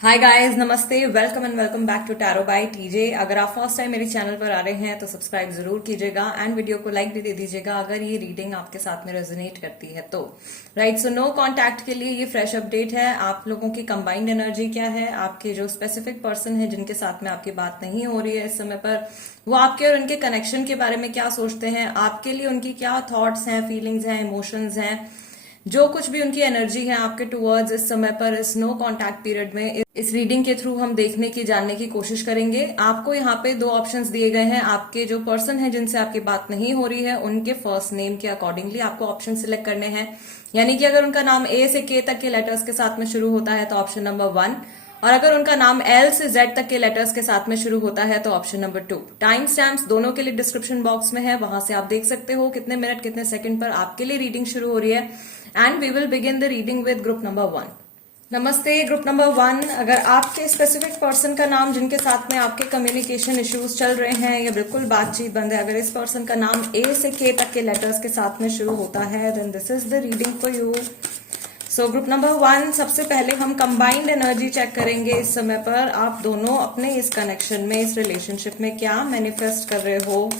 हाय guys, नमस्ते, welcome and welcome back to tarot by TJ. अगर आप फर्स्ट टाइम मेरे चैनल पर आ रहे हैं तो सब्सक्राइब जरूर कीजिएगा एंड वीडियो को लाइक भी दे दीजिएगा अगर ये रीडिंग आपके साथ में रेजोनेट करती है तो। राइट, सो नो कांटेक्ट के लिए ये फ्रेश अपडेट है। आप लोगों की कंबाइंड एनर्जी क्या है, आपके जो स्पेसिफिक पर्सन है जिनके साथ में आपकी बात नहीं हो रही है इस समय पर, वो आपके और उनके कनेक्शन के बारे में क्या सोचते हैं, आपके लिए उनकी क्या थॉट्स हैं, फीलिंग्स हैं, इमोशंस हैं, जो कुछ भी उनकी एनर्जी है आपके टुवर्ड्स इस समय पर इस नो कांटेक्ट पीरियड में, इस रीडिंग के थ्रू हम देखने की, जानने की कोशिश करेंगे। आपको यहाँ पे दो ऑप्शंस दिए गए हैं। आपके जो पर्सन है जिनसे आपकी बात नहीं हो रही है उनके फर्स्ट नेम के अकॉर्डिंगली आपको ऑप्शन सिलेक्ट करने हैं। यानी कि अगर उनका नाम ए से के तक के लेटर्स के साथ में शुरू होता है तो ऑप्शन नंबर 1, और अगर उनका नाम एल से जेड तक के लेटर्स के साथ में शुरू होता है तो ऑप्शन नंबर 2। टाइम स्टैम्प्स दोनों के लिए डिस्क्रिप्शन बॉक्स में है, वहां से आप देख सकते हो कितने मिनट कितने सेकंड पर आपके लिए रीडिंग शुरू हो रही है। And we will begin the reading with group number 1। नमस्ते ग्रुप नंबर 1। अगर आपके स्पेसिफिक पर्सन का नाम जिनके साथ में आपके कम्युनिकेशन इश्यूज चल रहे हैं या बिल्कुल बातचीत बंद है, अगर इस पर्सन का नाम ए से के तक के लेटर्स के साथ में शुरू होता है then this is the reading for you. So group number 1, सबसे पहले हम कंबाइंड एनर्जी चेक करेंगे। इस समय पर आप दोनों अपने इस कनेक्शन में, इस रिलेशनशिप में क्या मैनिफेस्ट कर रहे हो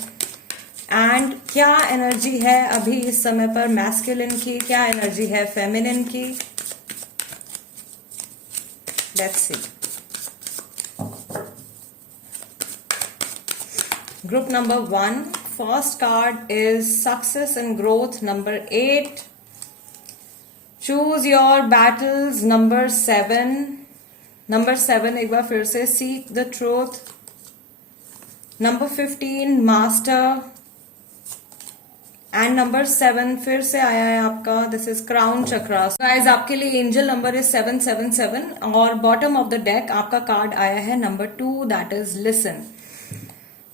एंड क्या एनर्जी है अभी इस समय पर मैस्कुलिन की, क्या एनर्जी है फेमिनिन की। Let's see. Group number 1, first card is success and growth. Number 8, choose your battles. Number 7, एक बार फिर से, seek the truth. Number 15, master. And number 7 फिर से आया है आपका, this is crown chakra. Guys, आपके लिए एंजल नंबर इज 777 और बॉटम ऑफ द डेक आपका कार्ड आया है number 2, that is listen.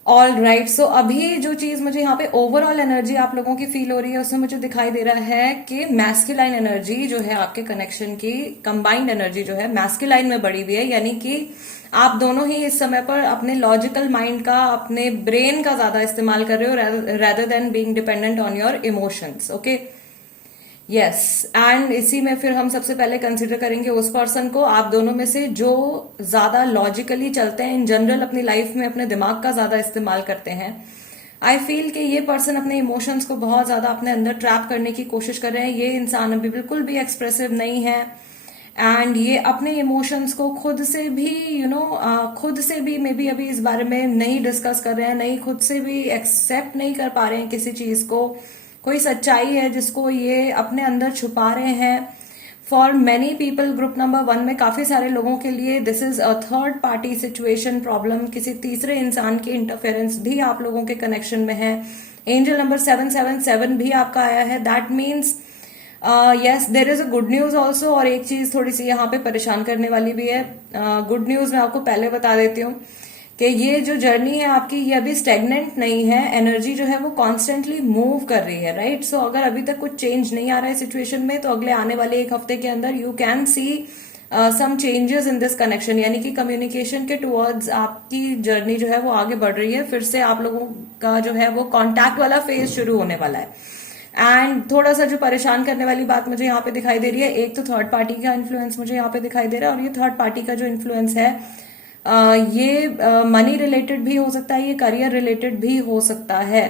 All right, so अभी जो चीज मुझे यहाँ पे ओवरऑल एनर्जी आप लोगों की फील हो रही है उसमें मुझे दिखाई दे रहा है कि मैस्कुलाइन एनर्जी जो है आपके कनेक्शन की, कंबाइंड एनर्जी जो है मैस्कुलाइन में बढ़ी हुई है। यानी कि आप दोनों ही इस समय पर अपने लॉजिकल माइंड का, अपने ब्रेन का ज्यादा इस्तेमाल कर रहे हो rather than being dependent on your emotions. Okay, yes. And इसी में फिर हम सबसे पहले कंसिडर करेंगे उस पर्सन को, आप दोनों में से जो ज्यादा लॉजिकली चलते हैं, इन जनरल अपनी लाइफ में अपने दिमाग का ज्यादा इस्तेमाल करते हैं। आई फील कि ये पर्सन अपने इमोशंस को बहुत ज्यादा अपने अंदर ट्रैप करने की कोशिश कर रहे हैं। ये इंसान अभी बिल्कुल भी एक्सप्रेसिव नहीं है एंड ये अपने इमोशंस को खुद से भी खुद से भी मे बी अभी इस बारे में नहीं डिस्कस कर रहे हैं, नहीं खुद से भी एक्सेप्ट नहीं कर पा रहे हैं किसी चीज को। कोई सच्चाई है जिसको ये अपने अंदर छुपा रहे हैं। For many people, group number 1 में काफी सारे लोगों के लिए this is a third party situation problem. किसी तीसरे इंसान की इंटरफेरेंस भी आप लोगों के कनेक्शन में है। एंजल नंबर 777 भी आपका आया है, that means yes there is a good news also. और एक चीज थोड़ी सी यहाँ पे परेशान करने वाली भी है। गुड न्यूज मैं आपको पहले बता देती हूँ कि ये जो जर्नी है आपकी, ये अभी स्टेगनेंट नहीं है। एनर्जी जो है वो कॉन्स्टेंटली मूव कर रही है। राइट, सो अगर अभी तक कुछ चेंज नहीं आ रहा है सिचुएशन में तो अगले आने वाले एक हफ्ते के अंदर you can see some changes in this connection. यानी कि कम्युनिकेशन के टुवर्ड्स आपकी जर्नी जो है वो आगे बढ़ रही है। फिर से आप लोगों का जो है वो कॉन्टैक्ट वाला फेज शुरू होने वाला है। एंड थोड़ा सा जो परेशान करने वाली बात मुझे यहाँ पे दिखाई दे रही है, एक तो थर्ड पार्टी का इन्फ्लुएंस मुझे यहाँ पे दिखाई दे रहा है। और ये थर्ड पार्टी का जो इन्फ्लुएंस है ये मनी रिलेटेड भी हो सकता है, ये करियर रिलेटेड भी हो सकता है।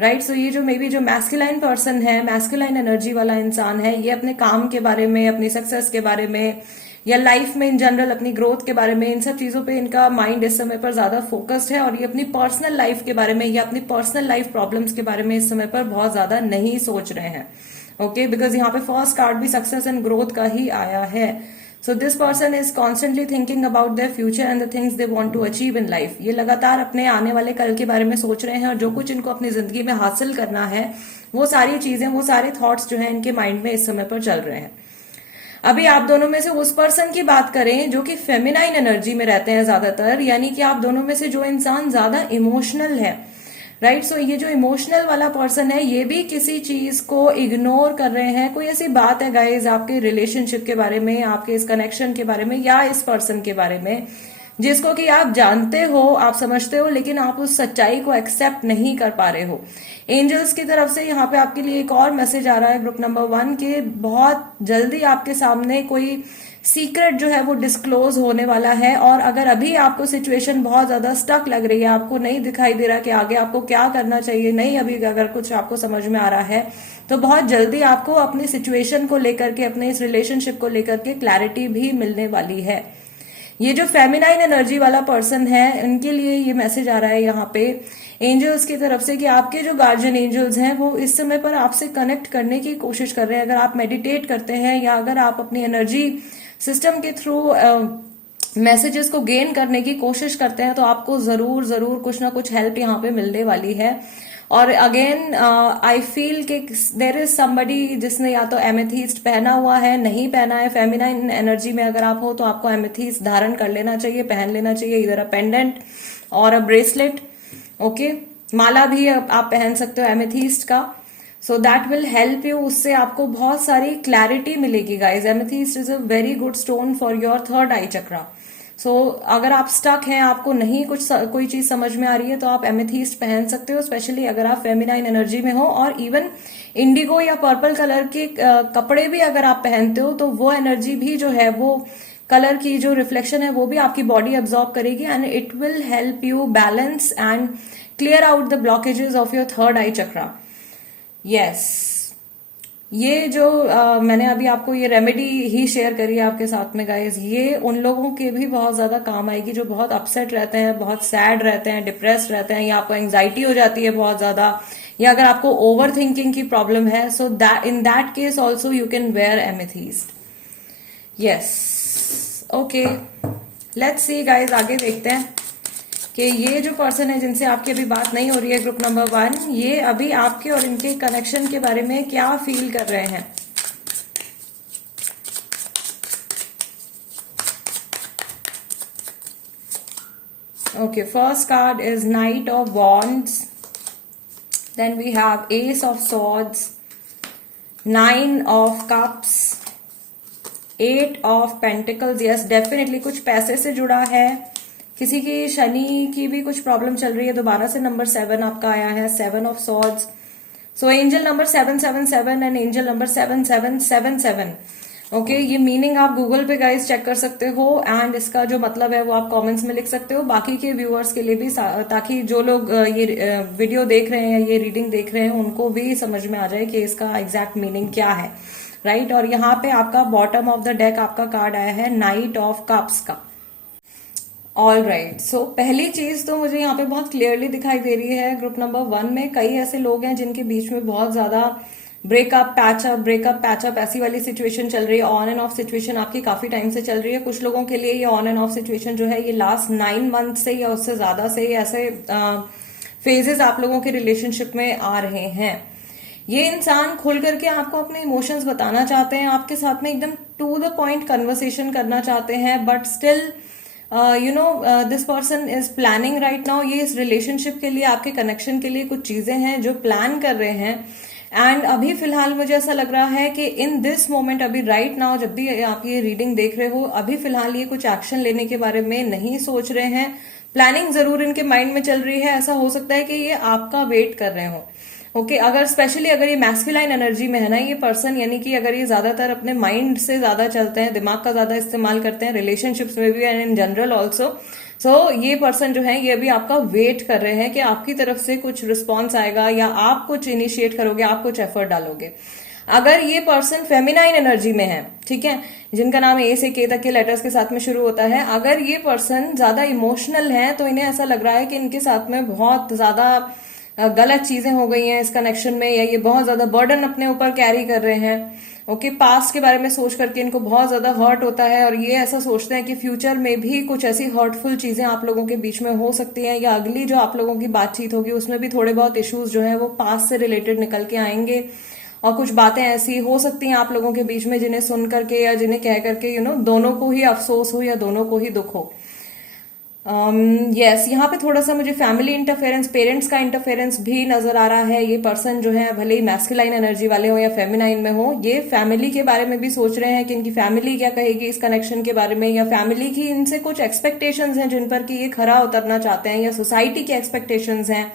राइट, सो ये जो मे बी जो मैस्कुलाइन पर्सन है, मैस्कुलाइन एनर्जी वाला इंसान है, ये अपने काम के बारे में, अपनी सक्सेस के बारे में या लाइफ में इन जनरल अपनी ग्रोथ के बारे में, इन सब चीजों पे इनका माइंड इस समय पर ज्यादा फोकस्ड है। और ये अपनी पर्सनल लाइफ के बारे में या अपनी पर्सनल लाइफ प्रॉब्लम्स के बारे में इस समय पर बहुत ज्यादा नहीं सोच रहे हैं। ओके, बिकॉज यहाँ पे फर्स्ट कार्ड भी सक्सेस एंड ग्रोथ का ही आया है। So this person is constantly thinking about their future and the things they want to achieve in life. ये लगातार अपने आने वाले कल के बारे में सोच रहे हैं और जो कुछ इनको अपनी जिंदगी में हासिल करना है वो सारी चीजें, वो सारे थॉट्स जो है इनके माइंड में इस समय पर चल रहे हैं। अभी आप दोनों में से उस पर्सन की बात करें जो कि फेमिनाइन एनर्जी में रहते हैं ज्यादातर, यानी कि आप दोनों में से जो इंसान ज्यादा इमोशनल है। राइट, सो ये जो इमोशनल वाला पर्सन है ये भी किसी चीज को इग्नोर कर रहे हैं। कोई ऐसी बात है गाइज आपके रिलेशनशिप के बारे में, आपके इस कनेक्शन के बारे में या इस पर्सन के बारे में जिसको कि आप जानते हो, आप समझते हो, लेकिन आप उस सच्चाई को एक्सेप्ट नहीं कर पा रहे हो। एंजल्स की तरफ से यहाँ पे आपके लिए एक और मैसेज आ रहा है ग्रुप नंबर 1 के बहुत जल्दी आपके सामने कोई सीक्रेट जो है वो डिस्क्लोज होने वाला है। और अगर अभी आपको सिचुएशन बहुत ज्यादा स्टक लग रही है, आपको नहीं दिखाई दे रहा कि आगे आपको क्या करना चाहिए, नहीं अभी अगर कुछ आपको समझ में आ रहा है, तो बहुत जल्दी आपको अपनी सिचुएशन को लेकर के, अपने इस रिलेशनशिप को लेकर के क्लैरिटी भी मिलने वाली है। ये जो फेमिनाइन एनर्जी वाला पर्सन है, इनके लिए ये मैसेज आ रहा है यहाँ पे एंजल्स की तरफ से कि आपके जो गार्जियन एंजल्स हैं वो इस समय पर आपसे कनेक्ट करने की कोशिश कर रहे हैं। अगर आप मेडिटेट करते हैं या अगर आप अपनी एनर्जी सिस्टम के थ्रू मैसेजेस को गेन करने की कोशिश करते हैं, तो आपको जरूर जरूर कुछ ना कुछ हेल्प यहाँ पे मिलने वाली है। और अगेन आई फील कि देर इज समबडी जिसने या तो एमेथीस्ट पहना हुआ है, नहीं पहना है। फेमिनाइन एनर्जी में अगर आप हो तो आपको एमेथीस्ट धारण कर लेना चाहिए, पहन लेना चाहिए, इधर अ पेंडेंट और अ ब्रेसलेट। ओके, माला भी आप पहन सकते हो एमेथीस्ट का। So that will help you, उससे आपको बहुत सारी क्लैरिटी मिलेगी guys. Amethyst is a very good stone for your third eye chakra. So अगर आप स्टक हैं, आपको नहीं कोई चीज समझ में आ रही है, तो आप एमेथीस्ट पहन सकते हो, स्पेशली अगर आप फेमिनाइन एनर्जी में हो। और इवन इंडिगो या पर्पल कलर के कपड़े भी अगर आप पहनते हो, तो वो एनर्जी भी जो है, वो कलर की जो रिफ्लेक्शन है वो भी आपकी बॉडी अब्सॉर्ब करेगी and it will help you balance and clear out the blockages of your third eye chakra. Yes, ये जो मैंने अभी आपको ये रेमेडी ही शेयर करी है आपके साथ में गाइज, ये उन लोगों के भी बहुत ज्यादा काम आएगी जो बहुत अपसेट रहते हैं, बहुत सैड रहते हैं, डिप्रेस्ड रहते हैं, या आपको एंग्जाइटी हो जाती है बहुत ज्यादा, या अगर आपको ओवर थिंकिंग की प्रॉब्लम है, so that in that case also you can wear amethyst. Yes, okay, let's see guys, आगे देखते हैं कि ये जो पर्सन है जिनसे आपकी अभी बात नहीं हो रही है ग्रुप नंबर 1, ये अभी आपके और इनके कनेक्शन के बारे में क्या फील कर रहे हैं। Okay, first card is knight of wands, then we have ace of swords, 9 of cups, 8 of pentacles. Yes, definitely कुछ पैसे से जुड़ा है, किसी की शनि की भी कुछ प्रॉब्लम चल रही है। दोबारा से नंबर 7 आपका आया है, 7 of swords. So angel number 777 and angel number 7777। Okay, ये मीनिंग आप गूगल पे गाइस चेक कर सकते हो एंड इसका जो मतलब है वो आप कमेंट्स में लिख सकते हो बाकी के व्यूअर्स के लिए भी, ताकि जो लोग ये वीडियो देख रहे हैं, ये रीडिंग देख रहे हैं, उनको भी समझ में आ जाए कि इसका एग्जैक्ट मीनिंग क्या है, राइट। और यहाँ पे आपका बॉटम ऑफ द डेक आपका कार्ड आया है नाइट ऑफ कप्स का। ऑल राइट, सो पहली चीज तो मुझे यहाँ पे बहुत क्लियरली दिखाई दे रही है ग्रुप नंबर 1 में कई ऐसे लोग हैं जिनके बीच में बहुत ज्यादा ब्रेकअप पैचअप ऐसी वाली सिचुएशन चल रही है। ऑन एंड ऑफ सिचुएशन आपकी काफी टाइम से चल रही है। कुछ लोगों के लिए ये ऑन एंड ऑफ सिचुएशन जो है ये लास्ट 9 मंथ से या उससे ज्यादा से ऐसे फेजेस आप लोगों के रिलेशनशिप में आ रहे हैं। ये इंसान खुल करके आपको अपने इमोशंस बताना चाहते हैं, आपके साथ में एकदम टू द पॉइंट कन्वर्सेशन करना चाहते हैं, but still this person is planning right now. ये इस रिलेशनशिप के लिए, आपके कनेक्शन के लिए कुछ चीजें हैं जो प्लान कर रहे हैं। एंड अभी फिलहाल मुझे ऐसा लग रहा है कि इन दिस मोमेंट, अभी राइट नाउ जब भी आप ये रीडिंग देख रहे हो, अभी फिलहाल ये कुछ एक्शन लेने के बारे में नहीं सोच रहे हैं। प्लानिंग जरूर इनके माइंड में चल रही है। ऐसा हो सकता है कि ये आपका वेट कर रहे हो। ओके, अगर स्पेशली अगर ये मैस्कुलाइन एनर्जी में है ना ये पर्सन, यानी कि अगर ये ज्यादातर अपने माइंड से ज्यादा चलते हैं, दिमाग का ज्यादा इस्तेमाल करते हैं रिलेशनशिप्स में भी एंड इन जनरल ऑल्सो, सो ये पर्सन जो है ये अभी आपका वेट कर रहे हैं कि आपकी तरफ से कुछ रिस्पॉन्स आएगा या आप कुछ इनिशिएट करोगे, आप कुछ एफर्ट डालोगे। अगर ये पर्सन फेमिनाइन एनर्जी में है, ठीक है, जिनका नाम ए से के तक के लेटर्स के साथ में शुरू होता है, अगर ये पर्सन ज्यादा इमोशनल है तो इन्हें ऐसा लग रहा है कि इनके साथ में बहुत ज्यादा गलत चीजें हो गई हैं इस कनेक्शन में, या ये बहुत ज्यादा बर्डन अपने ऊपर कैरी कर रहे हैं। ओके, पास्ट के बारे में सोच करके इनको बहुत ज्यादा हर्ट होता है और ये ऐसा सोचते हैं कि फ्यूचर में भी कुछ ऐसी हर्टफुल चीजें आप लोगों के बीच में हो सकती हैं, या अगली जो आप लोगों की बातचीत होगी उसमें भी थोड़े बहुत इश्यूज जो है वो पास्ट से रिलेटेड निकल के आएंगे। और कुछ बातें ऐसी हो सकती हैं आप लोगों के बीच में जिन्हें सुन करके या जिन्हें कह करके दोनों को ही अफसोस हो या दोनों को ही दुख हो। यस, यहाँ पे थोड़ा सा मुझे फैमिली इंटरफेरेंस, पेरेंट्स का इंटरफेरेंस भी नजर आ रहा है। ये पर्सन जो है भले ही मैस्कुलाइन एनर्जी वाले हो या फेमिनाइन में हो, ये फैमिली के बारे में भी सोच रहे हैं कि इनकी फैमिली क्या कहेगी इस कनेक्शन के बारे में, या फैमिली की इनसे कुछ एक्सपेक्टेशंस हैं जिन पर कि ये खरा उतरना चाहते हैं, या सोसाइटी की एक्सपेक्टेशंस हैं,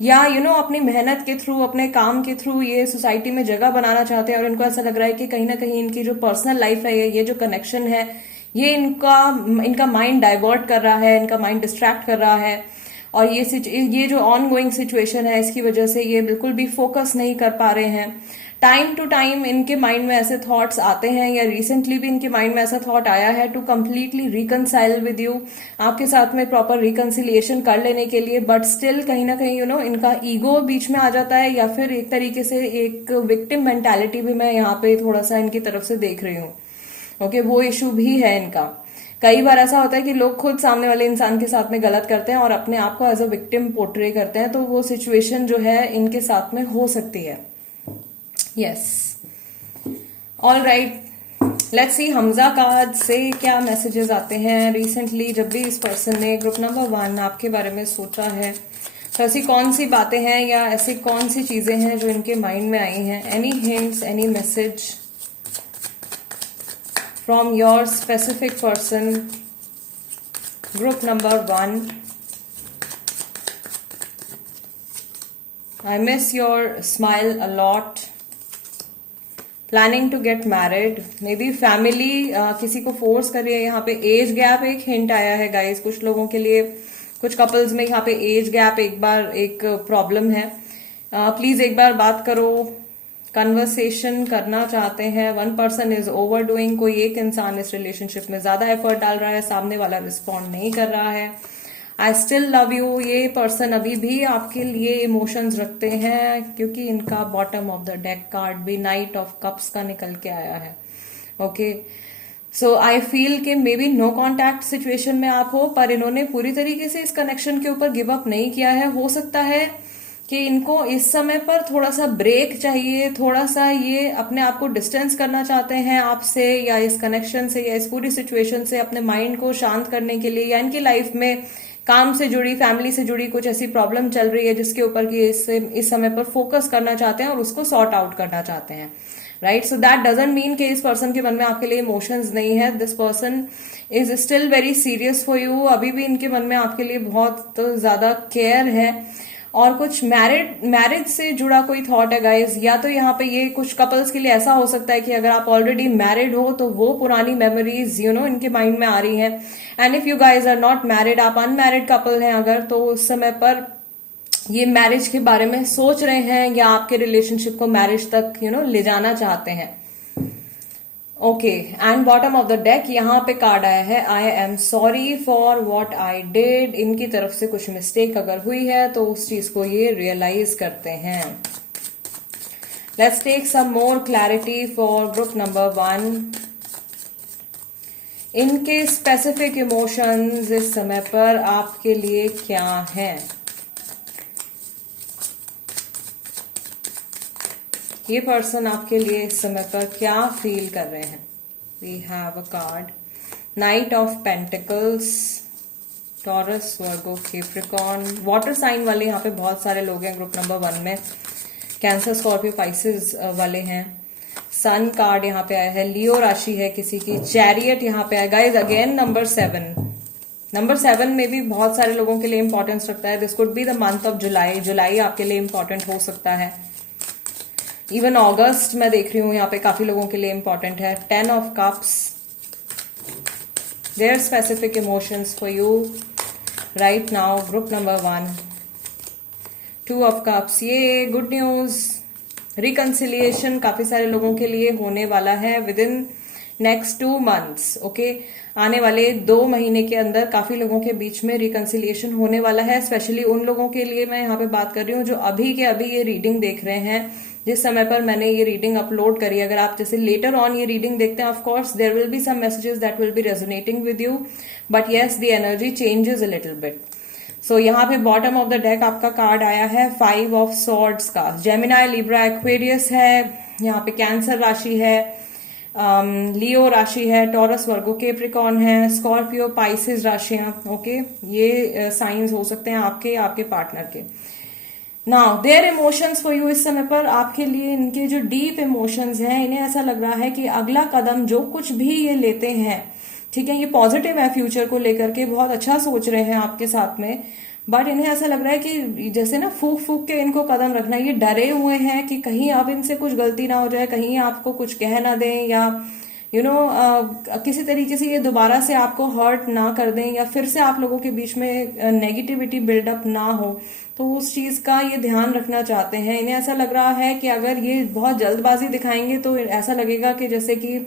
या अपनी मेहनत के थ्रू, अपने काम के थ्रू ये सोसाइटी में जगह बनाना चाहते हैं। और इनको ऐसा लग रहा है कि कहीं ना कहीं इनकी जो पर्सनल लाइफ है, ये जो कनेक्शन है, ये इनका माइंड डाइवर्ट कर रहा है, इनका माइंड डिस्ट्रैक्ट कर रहा है। और ये जो ऑन गोइंग सिचुएशन है, इसकी वजह से ये बिल्कुल भी फोकस नहीं कर पा रहे हैं। टाइम टू टाइम इनके माइंड में ऐसे थॉट्स आते हैं, या रिसेंटली भी इनके माइंड में ऐसा थॉट आया है to completely reconcile with you, आपके साथ में प्रॉपर रिकनसिलिएशन कर लेने के लिए। बट स्टिल कहीं ना कहीं इनका ईगो बीच में आ जाता है, या फिर एक तरीके से एक विक्टिम मेंटालिटी भी मैं यहाँ पे थोड़ा सा इनकी तरफ से देख रही हूँ। ओके, वो इशू भी है इनका। कई बार ऐसा होता है कि लोग खुद सामने वाले इंसान के साथ में गलत करते हैं और अपने आप को एज अ विक्टिम पोर्ट्रे करते हैं, तो वो सिचुएशन जो है इनके साथ में हो सकती है। Yes, all right, let's see Hamza card से क्या मैसेजेस आते हैं। रिसेंटली जब भी इस पर्सन ने ग्रुप नंबर 1 आपके बारे में सोचा है, तो ऐसी कौन सी बातें हैं या ऐसी कौन सी चीजें हैं जो इनके माइंड में आई हैं? Any hints, any message from your specific person, group number 1. I miss your smile a lot. Planning to get married. Maybe family किसी को फोर्स कर रही है। यहाँ पे एज गैप एक हिंट आया है गाइस, कुछ लोगों के लिए, कुछ कपल्स में यहाँ पे एज गैप एक प्रॉब्लम है। प्लीज एक बार बात करो, कन्वर्सेशन करना चाहते हैं। One person is over doing, कोई एक इंसान इस रिलेशनशिप में ज्यादा एफर्ट डाल रहा है, सामने वाला रिस्पॉन्ड नहीं कर रहा है। आई स्टिल लव यू, ये पर्सन अभी भी आपके लिए इमोशंस रखते हैं, क्योंकि इनका bottom of the deck card भी नाइट ऑफ कप्स का निकल के आया है। ओके, सो आई फील कि maybe no contact situation में आप हो, पर इन्होंने पूरी तरीके से इस कनेक्शन के ऊपर गिव अप नहीं किया है। हो सकता है कि इनको इस समय पर थोड़ा सा ब्रेक चाहिए, थोड़ा सा ये अपने आप को डिस्टेंस करना चाहते हैं आपसे, या इस कनेक्शन से, या इस पूरी सिचुएशन से अपने माइंड को शांत करने के लिए, या इनकी लाइफ में काम से जुड़ी, फैमिली से जुड़ी कुछ ऐसी प्रॉब्लम चल रही है जिसके ऊपर कि इस समय पर फोकस करना चाहते हैं और उसको सॉर्ट आउट करना चाहते हैं। Right, so that doesn't mean कि इस पर्सन के मन में आपके लिए इमोशंस नहीं है। This person is still very serious for you. अभी भी इनके मन में आपके लिए बहुत ज्यादा केयर है, और कुछ मैरिज से जुड़ा कोई थॉट है गाइज। या तो यहाँ पे ये कुछ कपल्स के लिए ऐसा हो सकता है कि अगर आप ऑलरेडी मैरिड हो तो वो पुरानी मेमोरीज इनके माइंड में आ रही हैं। And if you guys are not married, आप अनमैरिड कपल हैं अगर, तो उस समय पर ये मैरिज के बारे में सोच रहे हैं, या आपके रिलेशनशिप को मैरिज तक ले जाना चाहते हैं। Okay, and bottom of the deck यहाँ पे कार्ड आया है, I am sorry for what I did. इनकी तरफ से कुछ मिस्टेक अगर हुई है तो उस चीज को ये रियलाइज करते हैं। Let's take some more clarity for group number 1। इनके स्पेसिफिक इमोशंस इस समय पर आपके लिए क्या हैं? ये पर्सन आपके लिए इस समय पर क्या फील कर रहे हैं? We have a card, knight of pentacles, Taurus, Virgo, Capricorn, water sign वाले यहाँ पे बहुत सारे लोग हैं ग्रुप नंबर 1 में। कैंसर, स्कॉर्पियो, पाइसेस वाले हैं। सन कार्ड यहाँ पे आया है, लियो राशि है किसी की, चैरियट यहाँ पे आया। गाइज अगेन नंबर 7 में भी बहुत सारे लोगों के लिए इंपॉर्टेंस रखता है। This could be the month of July आपके लिए इंपॉर्टेंट हो सकता है। इवन अगस्त मैं देख रही हूं यहाँ पे काफी लोगों के लिए इंपॉर्टेंट है। 10 of cups, there specific emotions for you right now, group number 1। 2 of cups, ये गुड न्यूज, रिकंसिलिएशन काफी सारे लोगों के लिए होने वाला है with in next 2 months. Okay, आने वाले 2 महीने के अंदर काफी लोगों के बीच में रिकंसिलिएशन होने वाला है। स्पेशली उन लोगों के लिए मैं यहाँ पे बात कर रही हूँ जो अभी के अभी ये रीडिंग देख रहे हैं। जिस समय पर मैंने ये रीडिंग अपलोड करी, अगर आप जैसे लेटर ऑन ये रीडिंग देखते हैं, of course there will be some messages that will be resonating with you, but yes the energy changes a little bit. So यहाँ पे बॉटम ऑफ द डेक आपका कार्ड आया है 5 ऑफ सॉर्ड्स का। Gemini, Libra, Aquarius है, यहाँ पे Cancer राशि है, लियो राशि है, टॉरस, वर्गो, केप्रिकॉन है, स्कॉर्पियो, पाइसिस राशियां। ओके, ये साइंस हो सकते हैं आपके, आपके पार्टनर के। Now their emotions for you, इस समय पर आपके लिए इनके जो डीप इमोशंस हैं, इन्हें ऐसा लग रहा है कि अगला कदम जो कुछ भी ये लेते हैं, ठीक है, ये पॉजिटिव है, फ्यूचर को लेकर के बहुत अच्छा सोच रहे हैं आपके साथ में, बट इन्हें ऐसा लग रहा है कि जैसे ना फूक फूक के इनको कदम रखना, ये डरे हुए हैं कि कहीं अब इनसे कुछ गलती ना हो जाए, कहीं आपको कुछ कह ना दें, या किसी तरीके से ये दोबारा से आपको हर्ट ना कर दें, या फिर से आप लोगों के बीच में नेगेटिविटी बिल्डअप ना हो, तो उस चीज का ये ध्यान रखना चाहते हैं। इन्हें ऐसा लग रहा है कि अगर ये बहुत जल्दबाजी दिखाएंगे तो ऐसा लगेगा कि जैसे कि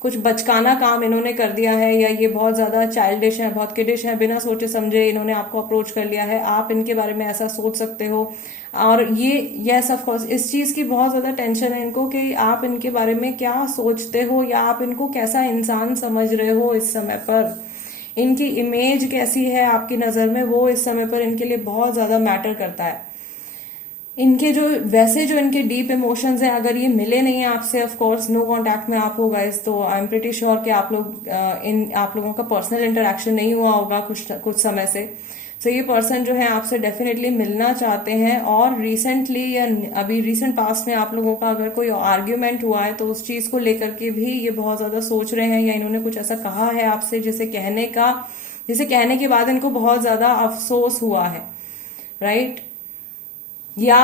कुछ बचकाना काम इन्होंने कर दिया है, या ये बहुत ज्यादा चाइल्डिश है, बहुत किडिश है, बिना सोचे समझे इन्होंने आपको अप्रोच कर लिया है, आप इनके बारे में ऐसा सोच सकते हो। और ये यस ऑफ कोर्स इस चीज की बहुत ज्यादा टेंशन है इनको कि आप इनके बारे में क्या सोचते हो, या आप इनको कैसा इंसान समझ रहे हो इस समय पर, इनकी इमेज कैसी है आपकी नजर में, वो इस समय पर इनके लिए बहुत ज्यादा मैटर करता है। इनके जो वैसे जो इनके डीप इमोशंस हैं, अगर ये मिले नहीं है आपसे, ऑफ कोर्स नो कांटेक्ट में आप हो गाइस, तो आई एम प्रीटी श्योर कि आप लोगों का पर्सनल इंटरेक्शन नहीं हुआ होगा कुछ समय से। सो ये पर्सन जो है आपसे डेफिनेटली मिलना चाहते हैं, और रिसेंटली या अभी रिसेंट पास्ट में आप लोगों का अगर कोई आर्ग्यूमेंट हुआ है तो उस चीज को लेकर के भी ये बहुत ज्यादा सोच रहे हैं, या इन्होंने कुछ ऐसा कहा है आपसे जिसे कहने के बाद इनको बहुत ज्यादा अफसोस हुआ है, राइट? या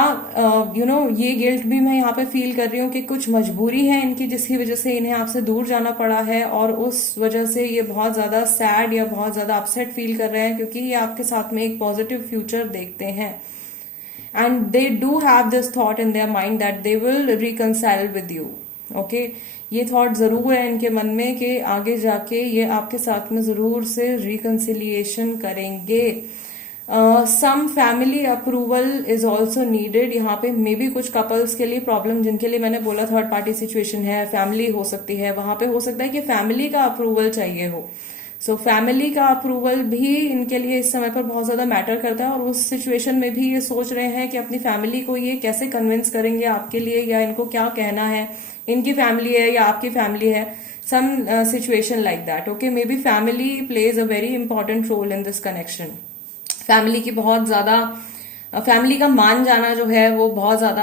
ये गिल्ट भी मैं यहाँ पे फील कर रही हूँ कि कुछ मजबूरी है इनकी जिसकी वजह से इन्हें आपसे दूर जाना पड़ा है, और उस वजह से ये बहुत ज्यादा सैड या बहुत ज्यादा अपसेट फील कर रहे हैं, क्योंकि ये आपके साथ में एक पॉजिटिव फ्यूचर देखते हैं, and they do have this thought in their mind that they will reconcile with you. Okay, ये थॉट जरूर है इनके मन में कि आगे जाके ये आपके साथ में जरूर से रिकंसिलिएशन करेंगे। Some family approval is also needed. यहाँ पे मे बी कुछ कपल्स के लिए प्रॉब्लम, जिनके लिए मैंने बोला थर्ड पार्टी सिचुएशन है, फैमिली हो सकती है, वहां पे हो सकता है कि फैमिली का अप्रूवल चाहिए हो। सो फैमिली का अप्रूवल भी इनके लिए इस समय पर बहुत ज्यादा मैटर करता है, और उस सिचुएशन में भी ये सोच रहे हैं कि अपनी फैमिली को ये कैसे कन्विंस करेंगे आपके लिए, या इनको क्या कहना है, इनकी फैमिली है या आपकी फैमिली है, some situation like that. Okay, maybe family plays a very important role in this connection. Family की बहुत ज्यादा, फैमिली का मान जाना जो है वो बहुत ज्यादा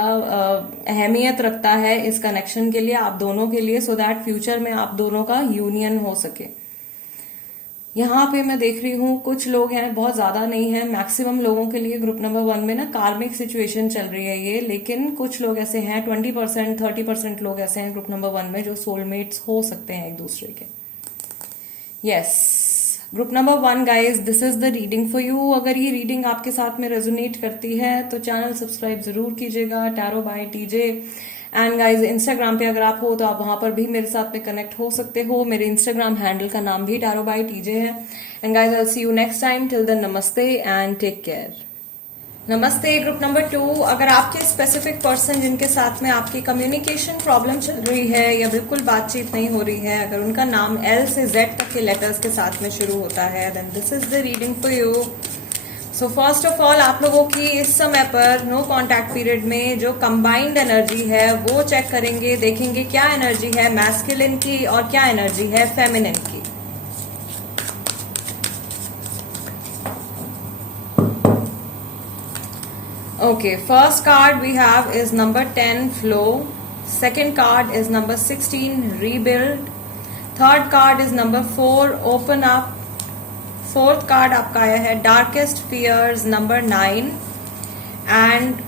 अहमियत रखता है इस कनेक्शन के लिए, आप दोनों के लिए, सो दैट फ्यूचर में आप दोनों का यूनियन हो सके। यहाँ पे मैं देख रही हूँ कुछ लोग हैं, बहुत ज्यादा नहीं है, मैक्सिमम लोगों के लिए ग्रुप नंबर 1 में ना कार्मिक सिचुएशन चल रही है ये, लेकिन कुछ लोग ऐसे हैं, 20% 30% लोग ऐसे हैं ग्रुप नंबर 1 में जो सोलमेट्स हो सकते हैं एक दूसरे के। Yes, group number 1 guys, this is the reading for you. अगर ये रीडिंग आपके साथ में रेजोनेट करती है तो चैनल सब्सक्राइब जरूर कीजिएगा, tarot by TJ. And guys, Instagram पे अगर आप हो तो आप वहां पर भी मेरे साथ में कनेक्ट हो सकते हो, मेरे इंस्टाग्राम हैंडल का नाम भी टैरो बाय टीजे है। And guys, I see you next time, till then नमस्ते एंड टेक केयर। नमस्ते ग्रुप नंबर 2, अगर आपके स्पेसिफिक पर्सन जिनके साथ में आपकी कम्युनिकेशन प्रॉब्लम चल रही है या बिल्कुल बातचीत नहीं हो रही है, अगर उनका नाम L से Z तक के लेटर्स के साथ में शुरू होता है, then this is the reading for you. So first of all, आप लोगों की इस समय पर नो कॉन्टैक्ट पीरियड में जो कंबाइंड एनर्जी है वो चेक करेंगे, देखेंगे क्या एनर्जी है मैस्कुलिन की और क्या एनर्जी है फेमिनिन की। Okay, first card we have is number 10, flow. Second card is number 16, rebuild. Third card is number 4, open up. Fourth card आपका आया है darkest fears, number 9. And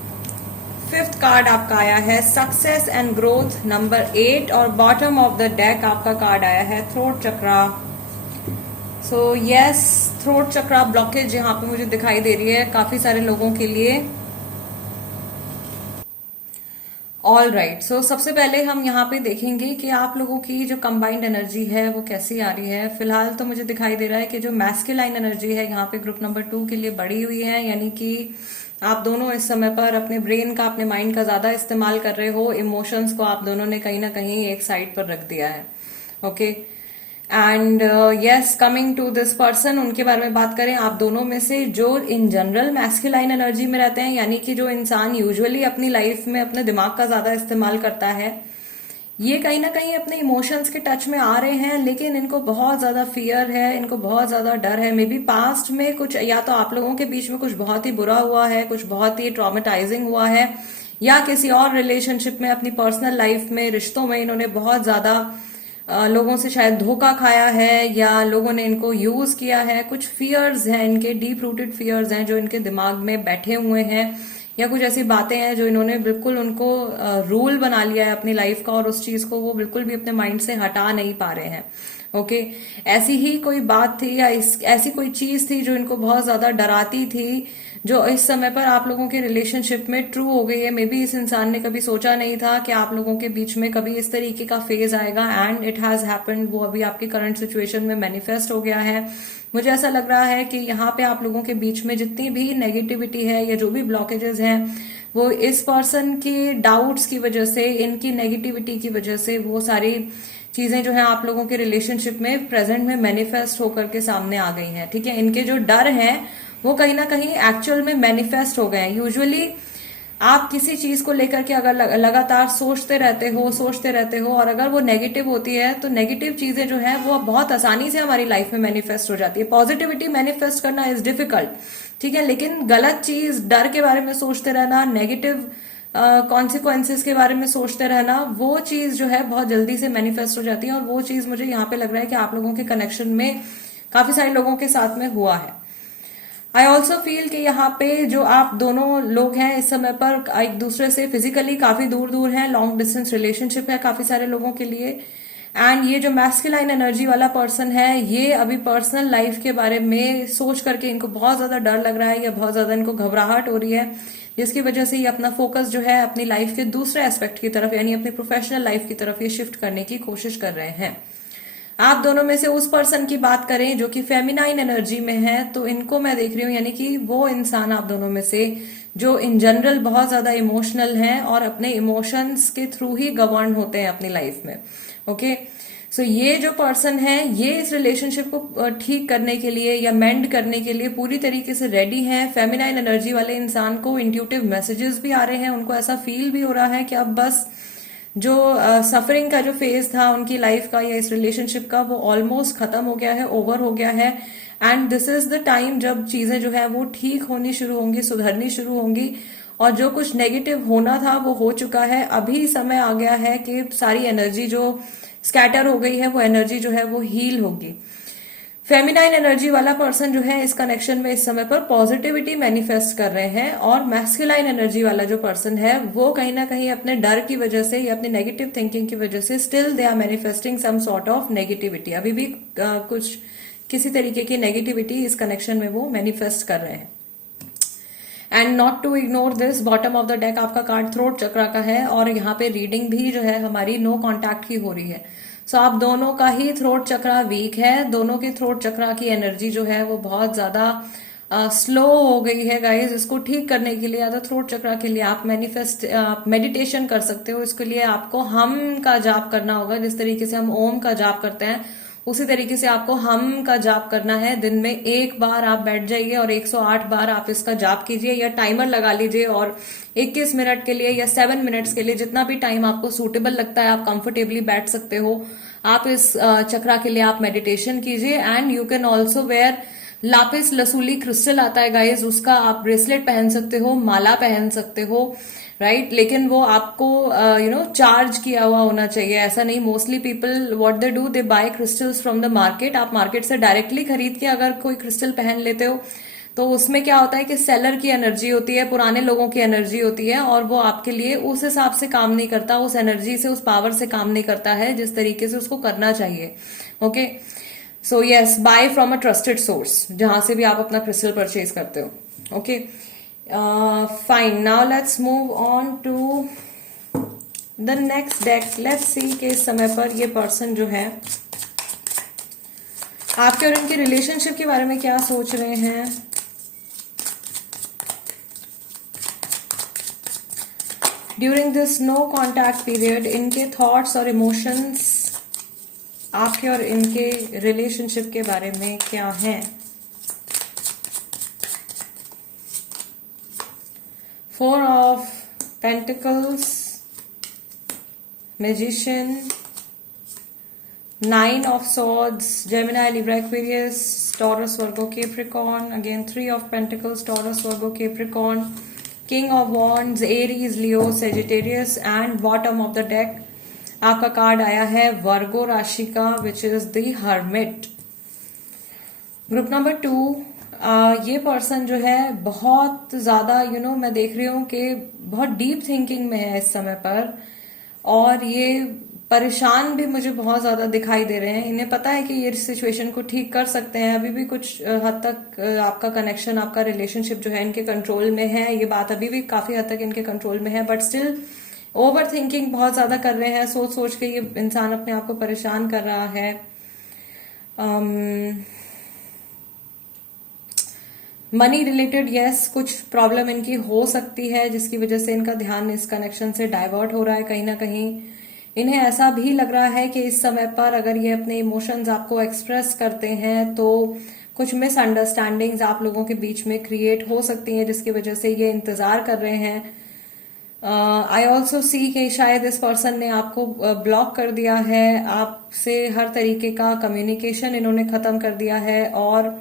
fifth card आपका आया है success and growth, number 8. और bottom of the deck आपका card आया है throat chakra. So yes, throat chakra blockage यहाँ पे मुझे दिखाई दे रही है काफी सारे लोगों के लिए। ऑल राइट, सो सबसे पहले हम यहाँ पे देखेंगे कि आप लोगों की जो कंबाइंड एनर्जी है वो कैसी आ रही है। फिलहाल तो मुझे दिखाई दे रहा है कि जो मैस्कुलाइन एनर्जी है यहाँ पे ग्रुप नंबर 2 के लिए बढ़ी हुई है, यानी कि आप दोनों इस समय पर अपने ब्रेन का, अपने माइंड का ज्यादा इस्तेमाल कर रहे हो, इमोशंस को आप दोनों ने कहीं ना कहीं एक साइड पर रख दिया है। Okay, and yes, coming to this person, उनके बारे में बात करें, आप दोनों में से जो इन जनरल मैस्कुलाइन एनर्जी में रहते हैं, यानी कि जो इंसान यूजुअली अपनी लाइफ में अपने दिमाग का ज्यादा इस्तेमाल करता है, ये कहीं ना कहीं अपने इमोशंस के टच में आ रहे हैं, लेकिन इनको बहुत ज्यादा फियर है, इनको बहुत ज्यादा डर है। मे बी पास्ट में कुछ, या तो आप लोगों के बीच में कुछ बहुत ही बुरा हुआ है, कुछ बहुत ही ट्रॉमेटाइजिंग हुआ है, या किसी और रिलेशनशिप में, अपनी पर्सनल लाइफ में, रिश्तों में इन्होंने बहुत ज्यादा लोगों से शायद धोखा खाया है, या लोगों ने इनको यूज किया है। कुछ फियर्स हैं इनके, डीप रूटेड फियर्स हैं जो इनके दिमाग में बैठे हुए हैं, या कुछ ऐसी बातें हैं जो इन्होंने बिल्कुल उनको रूल बना लिया है अपनी लाइफ का, और उस चीज को वो बिल्कुल भी अपने माइंड से हटा नहीं पा रहे हैं। ओके, ऐसी ही कोई बात थी या ऐसी कोई चीज थी जो इनको बहुत ज्यादा डराती थी, जो इस समय पर आप लोगों के रिलेशनशिप में ट्रू हो गई है। मे बी इस इंसान ने कभी सोचा नहीं था कि आप लोगों के बीच में कभी इस तरीके का फेज आएगा, एंड इट हैज हैपेंड। वो अभी आपके करंट सिचुएशन में मैनिफेस्ट हो गया है। मुझे ऐसा लग रहा है कि यहाँ पे आप लोगों के बीच में जितनी भी नेगेटिविटी है या जो भी ब्लॉकेजेस हैं, वो इस पर्सन की डाउट्स की वजह से, इनकी नेगेटिविटी की वजह से, वो सारी चीजें जो है आप लोगों के रिलेशनशिप में प्रेजेंट में मैनिफेस्ट होकर के सामने आ गई हैं। ठीक है, इनके जो डर हैं वो कहीं ना कहीं एक्चुअल में मैनिफेस्ट हो गए हैं। यूजुअली आप किसी चीज को लेकर के अगर लगातार सोचते रहते हो और अगर वो नेगेटिव होती है, तो नेगेटिव चीजें जो है वो बहुत आसानी से हमारी लाइफ में मैनिफेस्ट हो जाती है। पॉजिटिविटी मैनिफेस्ट करना इज डिफिकल्ट, ठीक है, लेकिन गलत चीज, डर के बारे में सोचते रहना, नेगेटिव कॉन्सिक्वेंसेस के बारे में सोचते रहना, वो चीज जो है बहुत जल्दी से मैनिफेस्ट हो जाती है। और वो चीज मुझे यहाँ पे लग रहा है कि आप लोगों के कनेक्शन में काफी सारे लोगों के साथ में हुआ है। आई ऑल्सो फील कि यहाँ पे जो आप दोनों लोग हैं इस समय पर एक दूसरे से फिजिकली काफी दूर दूर हैं, लॉन्ग डिस्टेंस रिलेशनशिप है काफी सारे लोगों के लिए। एंड ये जो मैस्कुलाइन एनर्जी वाला पर्सन है, ये अभी पर्सनल लाइफ के बारे में सोच करके इनको बहुत ज्यादा डर लग रहा है, या बहुत ज्यादा इनको घबराहट हो रही है, जिसकी वजह से ये अपना फोकस जो है अपनी लाइफ के दूसरे एस्पेक्ट की तरफ, यानी अपनी प्रोफेशनल लाइफ की तरफ ये शिफ्ट करने की कोशिश कर रहे हैं। आप दोनों में से उस पर्सन की बात करें जो कि फेमिनाइन एनर्जी में है, तो इनको मैं देख रही हूँ, यानी कि वो इंसान आप दोनों में से जो इन जनरल बहुत ज्यादा इमोशनल हैं और अपने इमोशंस के थ्रू ही गवर्न होते हैं अपनी लाइफ में। ओके, सो ये जो पर्सन है, ये इस रिलेशनशिप को ठीक करने के लिए या मेंड करने के लिए पूरी तरीके से रेडी हैं। फेमिनाइन एनर्जी वाले इंसान को इंट्यूटिव मैसेजेस भी आ रहे हैं, उनको ऐसा फील भी हो रहा है कि अब बस जो सफरिंग का जो फेज था उनकी लाइफ का या इस रिलेशनशिप का, वो ऑलमोस्ट खत्म हो गया है, ओवर हो गया है। And this is the time जब चीजें जो है वो ठीक होनी शुरू होंगी, सुधरनी शुरू होंगी, और जो कुछ नेगेटिव होना था वो हो चुका है। अभी समय आ गया है कि सारी एनर्जी जो स्कैटर हो गई है, वो एनर्जी जो है वो हील होगी। फेमिनाइन एनर्जी वाला पर्सन जो है इस कनेक्शन में इस समय पर पॉजिटिविटी मैनिफेस्ट कर रहे हैं, और मैस्कुलाइन एनर्जी वाला जो पर्सन है वो कहीं ना कहीं अपने डर की वजह से या अपनी नेगेटिव थिंकिंग की वजह से still they are manifesting some sort of negativity. अभी भी कुछ किसी तरीके की नेगेटिविटी इस कनेक्शन में वो मैनिफेस्ट कर रहे हैं। And not to ignore this, bottom of the deck आपका कार्ड थ्रोट चक्रा का है, और यहाँ पे रीडिंग भी जो है हमारी नो कॉन्टैक्ट की हो रही है। सो आप दोनों का ही थ्रोट चक्रा वीक है, दोनों की थ्रोट चक्रा की एनर्जी जो है वो बहुत ज्यादा स्लो हो गई है गाइज। इसको ठीक करने के लिए या तो थ्रोट चक्रा के लिए आप मेडिटेशन कर सकते हो। इसके लिए आपको हम का जाप करना होगा, जिस तरीके से हम ओम का जाप करते हैं उसी तरीके से आपको हम का जाप करना है। दिन में एक बार आप बैठ जाइए और 108 बार आप इसका जाप कीजिए, या टाइमर लगा लीजिए और 21 मिनट के लिए या 7 मिनट्स के लिए, जितना भी टाइम आपको सूटेबल लगता है, आप कंफर्टेबली बैठ सकते हो, आप इस चक्रा के लिए आप मेडिटेशन कीजिए। And you can also wear lapis lazuli crystal आता है गाइज, उसका आप ब्रेसलेट पहन सकते हो, माला पहन सकते हो, राइट। लेकिन वो आपको चार्ज किया हुआ होना चाहिए, ऐसा नहीं। Mostly people what they do, they buy crystals from the market. आप मार्केट से डायरेक्टली खरीद के अगर कोई क्रिस्टल पहन लेते हो तो उसमें क्या होता है कि सेलर की एनर्जी होती है, पुराने लोगों की एनर्जी होती है, और वो आपके लिए उस हिसाब से काम नहीं करता, उस एनर्जी से, उस पावर से काम नहीं करता है जिस तरीके से उसको करना चाहिए। Okay, so yes, buy from a trusted source, जहां से भी आप अपना क्रिस्टल परचेज करते हो। Okay, fine, now let's move on to the next deck. Let's see कि इस समय पर ये पर्सन जो है आपके और उनके रिलेशनशिप के बारे में क्या सोच रहे हैं। During this no contact period इनके थॉट्स और इमोशंस आपके और इनके रिलेशनशिप के बारे में क्या हैं। Four of pentacles, Magician, 9 of Swords, Gemini, Libra, Aquarius, Taurus, Virgo, Capricorn. Again, 3 of Pentacles, Taurus, Virgo, Capricorn. King of Wands, Aries, Leo, Sagittarius. And bottom of the deck आपका card आया है वर्गो राशि का, which is the hermit. Group number 2, ये person जो है बहुत ज्यादा मैं देख रही हूँ कि बहुत डीप थिंकिंग में है इस समय पर, और ये परेशान भी मुझे बहुत ज्यादा दिखाई दे रहे हैं. इन्हें पता है कि ये सिचुएशन को ठीक कर सकते हैं. अभी भी कुछ हद तक आपका कनेक्शन, आपका रिलेशनशिप जो है इनके कंट्रोल में है. ये बात अभी भी काफी हद तक इनके कंट्रोल में है, बट स्टिल ओवर थिंकिंग बहुत ज्यादा कर रहे हैं. सोच सोच के ये इंसान अपने आप को परेशान कर रहा है. मनी रिलेटेड यस, कुछ प्रॉब्लम इनकी हो सकती है जिसकी वजह से इनका ध्यान इस कनेक्शन से डाइवर्ट हो रहा है कहीं ना कहीं. इन्हें ऐसा भी लग रहा है कि इस समय पर अगर ये अपने इमोशंस आपको एक्सप्रेस करते हैं तो कुछ मिसअंडरस्टैंडिंग्स आप लोगों के बीच में क्रिएट हो सकती हैं, जिसकी वजह से ये इंतजार कर रहे हैं. आई ऑल्सो सी कि शायद इस पर्सन ने आपको ब्लॉक कर दिया है, आपसे हर तरीके का कम्युनिकेशन इन्होंने खत्म कर दिया है. और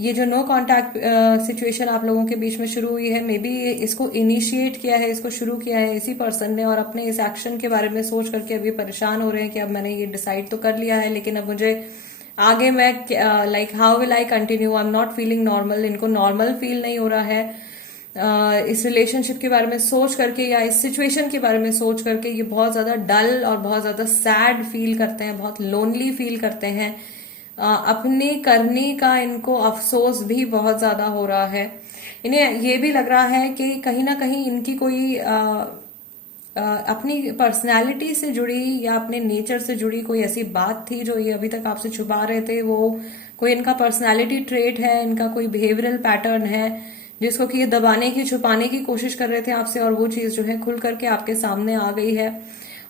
ये जो नो कांटेक्ट सिचुएशन आप लोगों के बीच में शुरू हुई है, मे बी इसको इनिशिएट किया है, इसको शुरू किया है इसी पर्सन ने, और अपने इस एक्शन के बारे में सोच करके अभी परेशान हो रहे हैं कि अब मैंने ये डिसाइड तो कर लिया है, लेकिन अब मुझे आगे मैं like how will I continue, I am not feeling normal. इनको नॉर्मल फील नहीं हो रहा है. इस रिलेशनशिप के बारे में सोच करके या इस सिचुएशन के बारे में सोच करके ये बहुत ज्यादा डल और बहुत ज्यादा सैड फील करते हैं, बहुत लोनली फील करते हैं. अपनी करनी का इनको अफसोस भी बहुत ज्यादा हो रहा है. इन्हें ये भी लग रहा है कि कहीं ना कहीं इनकी कोई अपनी पर्सनैलिटी से जुड़ी या अपने नेचर से जुड़ी कोई ऐसी बात थी जो ये अभी तक आपसे छुपा रहे थे. वो कोई इनका पर्सनैलिटी ट्रेट है, इनका कोई बिहेवियरल पैटर्न है जिसको कि ये दबाने की, छुपाने की कोशिश कर रहे थे आपसे, और वो चीज जो है खुल करके आपके सामने आ गई है.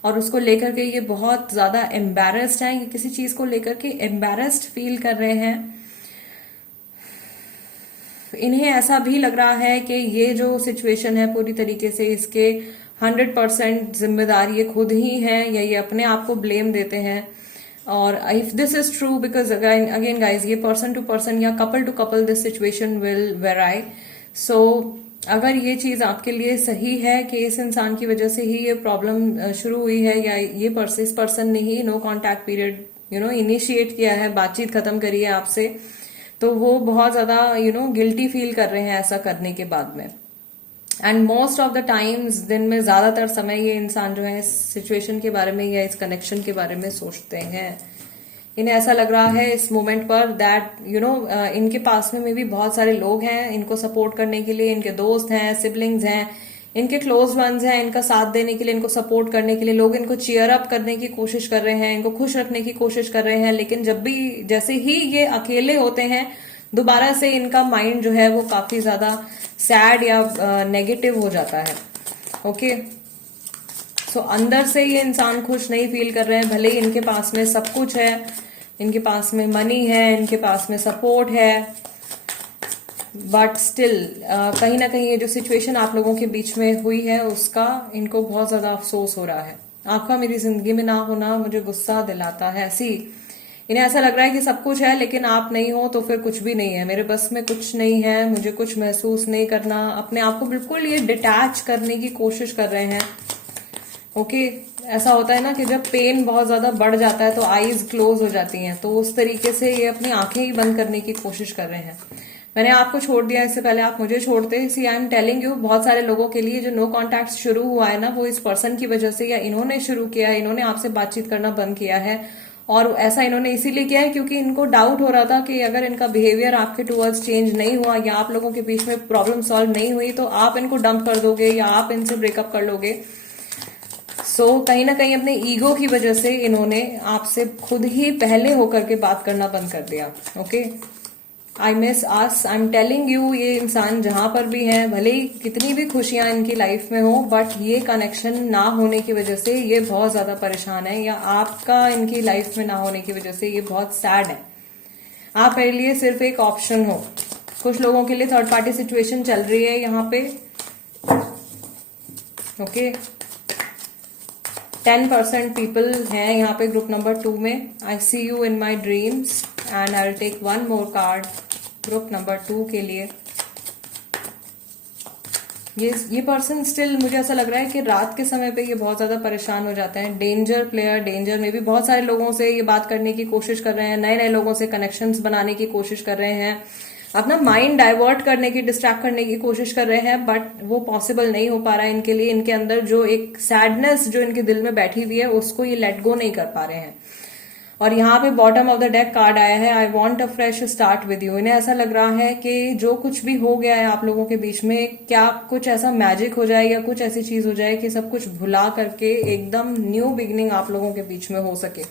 और उसको लेकर के ये बहुत ज्यादा एम्बैरेस्ड हैं. ये किसी चीज को लेकर के एम्बैरेस्ड फील कर रहे हैं. इन्हें ऐसा भी लग रहा है कि ये जो सिचुएशन है पूरी तरीके से इसके 100% जिम्मेदार ये खुद ही हैं, या ये अपने आप को ब्लेम देते हैं. और if this is true, because again guys, ये पर्सन टू पर्सन या couple to couple this situation will vary. So अगर ये चीज आपके लिए सही है कि इस इंसान की वजह से ही ये प्रॉब्लम शुरू हुई है, या ये इस पर्सन ने ही नो कांटेक्ट पीरियड इनिशिएट किया है, बातचीत खत्म करी है आपसे, तो वो बहुत ज्यादा गिल्टी फील कर रहे हैं ऐसा करने के बाद में. And most of the times, दिन में ज्यादातर समय ये इंसान जो है इस सिचुएशन के बारे में या इस कनेक्शन के बारे में सोचते हैं. इन्हें ऐसा लग रहा है इस मोमेंट पर दैट इनके पास में भी बहुत सारे लोग हैं इनको सपोर्ट करने के लिए. इनके दोस्त हैं, सिबलिंग्स हैं, इनके क्लोज वंस हैं, इनका साथ देने के लिए, इनको सपोर्ट करने के लिए. लोग इनको चीयर अप करने की कोशिश कर रहे हैं, इनको खुश रखने की कोशिश कर रहे हैं. लेकिन जब भी, जैसे ही ये अकेले होते हैं, दोबारा से इनका माइंड जो है वो काफी ज्यादा सैड या नेगेटिव हो जाता है. ओके, सो अंदर से ये इंसान खुश नहीं फील कर रहे हैं. भले ही इनके पास में सब कुछ है, इनके पास में मनी है, इनके पास में सपोर्ट है, बट स्टिल कहीं ना कहीं ये जो सिचुएशन आप लोगों के बीच में हुई है उसका इनको बहुत ज्यादा अफसोस हो रहा है. आपका मेरी जिंदगी में ना होना मुझे गुस्सा दिलाता है. इन्हें ऐसा लग रहा है कि सब कुछ है लेकिन आप नहीं हो तो फिर कुछ भी नहीं है, मेरे बस में कुछ नहीं है, मुझे कुछ महसूस नहीं करना. अपने आप को बिल्कुल ये डिटैच करने की कोशिश कर रहे हैं. ओके, ऐसा होता है ना कि जब पेन बहुत ज्यादा बढ़ जाता है तो आईज क्लोज हो जाती हैं, तो उस तरीके से ये अपनी आंखें ही बंद करने की कोशिश कर रहे हैं. मैंने आपको छोड़ दिया, इससे पहले आप मुझे छोड़ते. सी आई एम टेलिंग यू, बहुत सारे लोगों के लिए जो नो कॉन्टैक्ट शुरू हुआ है ना, वो इस पर्सन की वजह से, या इन्होंने शुरू किया है, इन्होंने आपसे बातचीत करना बंद किया है. और ऐसा इन्होंने इसीलिए किया है क्योंकि इनको डाउट हो रहा था कि अगर इनका बिहेवियर आपके टुवर्ड्स चेंज नहीं हुआ या आप लोगों के बीच में प्रॉब्लम सॉल्व नहीं हुई तो आप इनको डंप कर दोगे या आप इनसे ब्रेकअप कर लोगे. सो कहीं ना कहीं अपने ईगो की वजह से इन्होंने आपसे खुद ही पहले होकर के बात करना बंद कर दिया. Okay, I miss us, I am telling you. ये इंसान जहां पर भी हैं, भले ही कितनी भी खुशियां इनकी लाइफ में हो, बट ये कनेक्शन ना होने की वजह से ये बहुत ज्यादा परेशान है, या आपका इनकी लाइफ में ना होने की वजह से ये बहुत सैड है. आप मेरे लिए सिर्फ एक ऑप्शन हो. कुछ लोगों के लिए थर्ड पार्टी सिचुएशन चल रही है यहाँ पे. ओके, 10% पीपल हैं यहाँ पे ग्रुप नंबर 2 में. I see you in my dreams and I will take one more card group number 2 के लिए. ये पर्सन स्टिल, मुझे ऐसा लग रहा है कि रात के समय पे ये बहुत ज्यादा परेशान हो जाते हैं. डेंजर प्लेयर, डेंजर में भी बहुत सारे लोगों से ये बात करने की कोशिश कर रहे हैं, नए नए लोगों से कनेक्शंस बनाने की कोशिश कर रहे हैं, अपना माइंड डाइवर्ट करने की, डिस्ट्रैक्ट करने की कोशिश कर रहे हैं, बट वो पॉसिबल नहीं हो पा रहा है इनके लिए. इनके अंदर जो एक सैडनेस जो इनके दिल में बैठी हुई है उसको ये लेट गो नहीं कर पा रहे हैं. और यहाँ पे bottom of the deck card आया है, I want a fresh start with you. इन्हें ऐसा लग रहा है कि जो कुछ भी हो गया है आप लोगों के बीच में, क्या कुछ ऐसा मैजिक हो जाए या कुछ ऐसी चीज हो जाए कि सब कुछ भुला करके एकदम न्यू बिगनिंग आप लोगों के बीच में हो सके.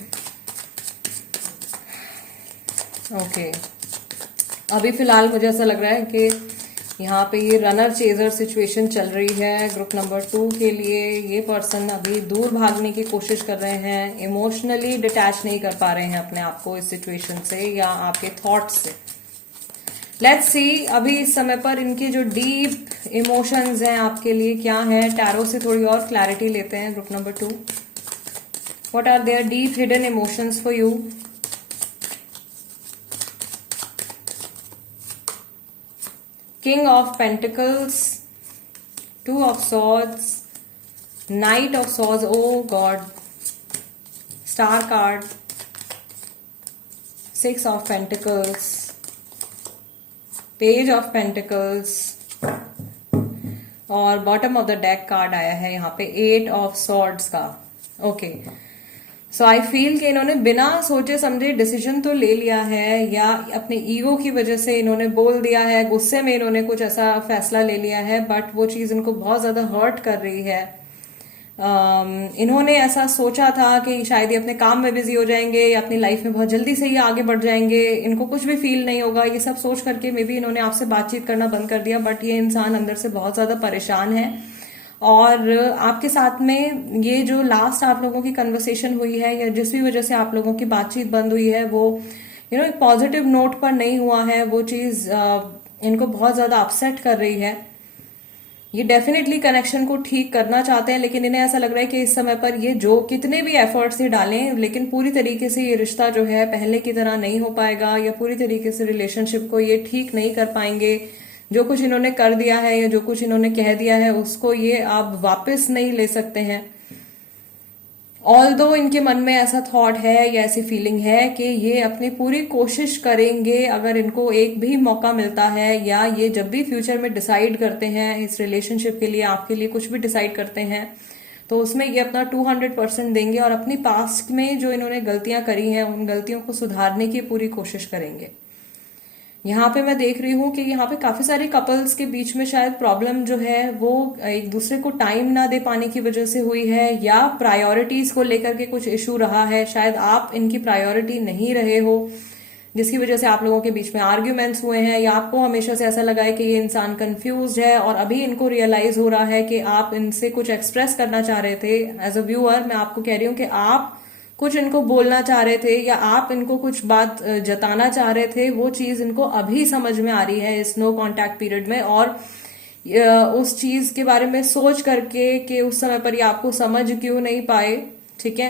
ओके, अभी फिलहाल मुझे ऐसा लग रहा है कि यहाँ पे ये रनर चेजर सिचुएशन चल रही है ग्रुप नंबर 2 के लिए. ये पर्सन अभी दूर भागने की कोशिश कर रहे हैं, इमोशनली डिटैच नहीं कर पा रहे हैं अपने आप को इस सिचुएशन से या आपके थॉट्स से. लेट्स सी अभी इस समय पर इनकी जो डीप इमोशंस हैं आपके लिए क्या है. टैरो से थोड़ी और क्लैरिटी लेते हैं group number 2. What are their deep hidden emotions for you. King of Pentacles, Two of Swords, Knight of Swords, oh God, Star card, Six of Pentacles, Page of Pentacles और bottom of the deck card आया है यहाँ पे eight of swords का. Okay, so I feel कि इन्होंने बिना सोचे समझे डिसीजन तो ले लिया है, या अपने ईगो की वजह से इन्होंने बोल दिया है, गुस्से में इन्होंने कुछ ऐसा फैसला ले लिया है, बट वो चीज इनको बहुत ज्यादा हर्ट कर रही है. इन्होंने ऐसा सोचा था कि शायद ये अपने काम में बिजी हो जाएंगे या अपनी लाइफ में बहुत जल्दी से ही आगे बढ़ जाएंगे, इनको कुछ भी फील नहीं होगा. ये सब सोच करके मे बी इन्होंने आपसे बातचीत करना बंद कर दिया, बट ये इंसान अंदर से बहुत ज्यादा परेशान है. और आपके साथ में ये जो लास्ट आप लोगों की कन्वर्सेशन हुई है या जिस भी वजह से आप लोगों की बातचीत बंद हुई है, वो एक पॉजिटिव नोट पर नहीं हुआ है. वो चीज इनको बहुत ज्यादा अपसेट कर रही है. ये डेफिनेटली कनेक्शन को ठीक करना चाहते हैं, लेकिन इन्हें ऐसा लग रहा है कि इस समय पर ये जो कितने भी एफर्ट्स ही डालें, लेकिन पूरी तरीके से ये रिश्ता जो है पहले की तरह नहीं हो पाएगा, या पूरी तरीके से रिलेशनशिप को ये ठीक नहीं कर पाएंगे. जो कुछ इन्होंने कर दिया है या जो कुछ इन्होंने कह दिया है उसको ये आप वापस नहीं ले सकते हैं. ऑल्दो इनके मन में ऐसा थॉट है या ऐसी फीलिंग है कि ये अपनी पूरी कोशिश करेंगे, अगर इनको एक भी मौका मिलता है या ये जब भी फ्यूचर में डिसाइड करते हैं इस रिलेशनशिप के लिए, आपके लिए कुछ भी डिसाइड करते हैं, तो उसमें ये अपना 200% देंगे और अपनी पास्ट में जो इन्होंने गलतियां करी हैं उन गलतियों को सुधारने की पूरी कोशिश करेंगे. यहाँ पे मैं देख रही हूँ कि यहाँ पे काफी सारे कपल्स के बीच में शायद प्रॉब्लम जो है वो एक दूसरे को टाइम ना दे पाने की वजह से हुई है, या प्रायोरिटीज को लेकर के कुछ इशू रहा है. शायद आप इनकी प्रायोरिटी नहीं रहे हो, जिसकी वजह से आप लोगों के बीच में आर्ग्यूमेंट्स हुए हैं, या आपको हमेशा से ऐसा लगा है कि ये इंसान कंफ्यूज्ड है और अभी इनको रियलाइज हो रहा है कि आप इनसे कुछ एक्सप्रेस करना चाह रहे थे. एज अ व्यूअर मैं आपको कह रही हूँ कि आप कुछ इनको बोलना चाह रहे थे या आप इनको कुछ बात जताना चाह रहे थे. वो चीज इनको अभी समझ में आ रही है इस नो कांटेक्ट पीरियड में, और उस चीज के बारे में सोच करके कि उस समय पर ये आपको समझ क्यों नहीं पाए. ठीक है,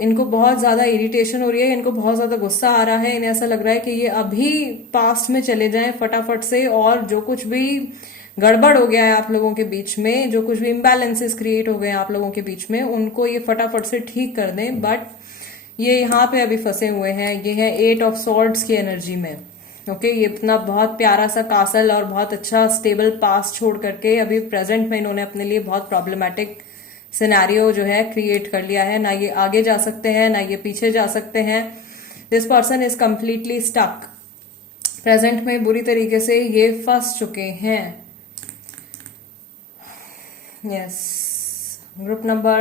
इनको बहुत ज्यादा इरिटेशन हो रही है, इनको बहुत ज्यादा गुस्सा आ रहा है. इन्हें ऐसा लग रहा है कि ये अभी पास्ट में चले जाएं फटाफट से, और जो कुछ भी गड़बड़ हो गया है आप लोगों के बीच में, जो कुछ भी इम्बैलेंसेस क्रिएट हो गए हैं आप लोगों के बीच में, उनको ये फटाफट से ठीक कर दें. बट ये यहाँ पे अभी फंसे हुए हैं. ये है एट ऑफ सॉर्ड्स की एनर्जी में. ओके, ये इतना बहुत प्यारा सा कासल और बहुत अच्छा स्टेबल पास्ट छोड़ करके अभी प्रेजेंट में इन्होंने अपने लिए बहुत प्रॉब्लमेटिक सिनेरियो जो है क्रिएट कर लिया है. ना ये आगे जा सकते हैं ना ये पीछे जा सकते हैं. This person is completely stuck. Present में बुरी तरीके से ये फंस चुके हैं. यस, ग्रुप नंबर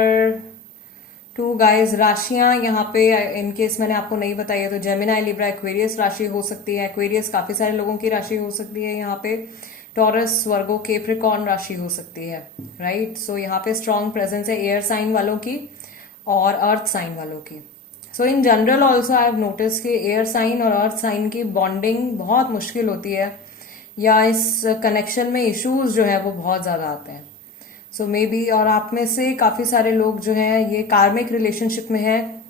2 गाइस, राशियां यहाँ पे इन केस मैंने आपको नहीं बताई है तो जेमिनाई, लिब्रा, एक्वेरियस राशि हो सकती है. एक्वेरियस काफी सारे लोगों की राशि हो सकती है. यहाँ पे टॉरस, वर्गो, कैप्रिकॉर्न राशि हो सकती है. राइट, सो यहाँ पे स्ट्रॉन्ग प्रेजेंस है एयर साइन वालों की और अर्थ साइन वालों की. So in general also I have notice कि एयर साइन और अर्थ साइन की बॉन्डिंग बहुत मुश्किल होती है, या इस कनेक्शन में इश्यूज जो है वो बहुत ज्यादा आते हैं. सो मे बी, और आप में से काफी सारे लोग जो हैं ये कार्मिक रिलेशनशिप में हैं।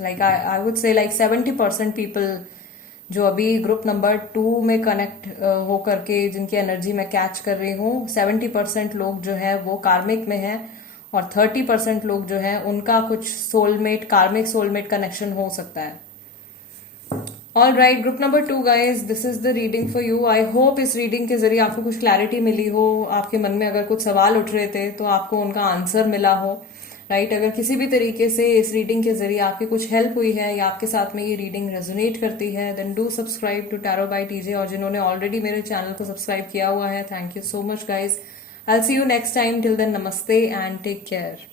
Like I would say like 70% people जो अभी ग्रुप नंबर 2 में कनेक्ट हो करके जिनकी एनर्जी मैं कैच कर रही हूँ, 70% लोग जो है वो कार्मिक में हैं, और 30% लोग जो है उनका कुछ सोलमेट, कार्मिक सोलमेट कनेक्शन हो सकता है। All right, group number 2 guys, this is the reading for you. I hope इस रीडिंग के जरिए आपको कुछ क्लैरिटी मिली हो, आपके मन में अगर कुछ सवाल उठ रहे थे तो आपको उनका आंसर मिला हो। राइट, अगर किसी भी तरीके से इस रीडिंग के जरिए आपकी कुछ हेल्प हुई है या आपके साथ में ये रीडिंग रेजोनेट करती है, then do subscribe to tarot by TJ. और जिन्होंने ऑलरेडी मेरे चैनल को सब्सक्राइब किया हुआ है, thank you so much guys. I will see you next time. Till then, नमस्ते एंड टेक केयर।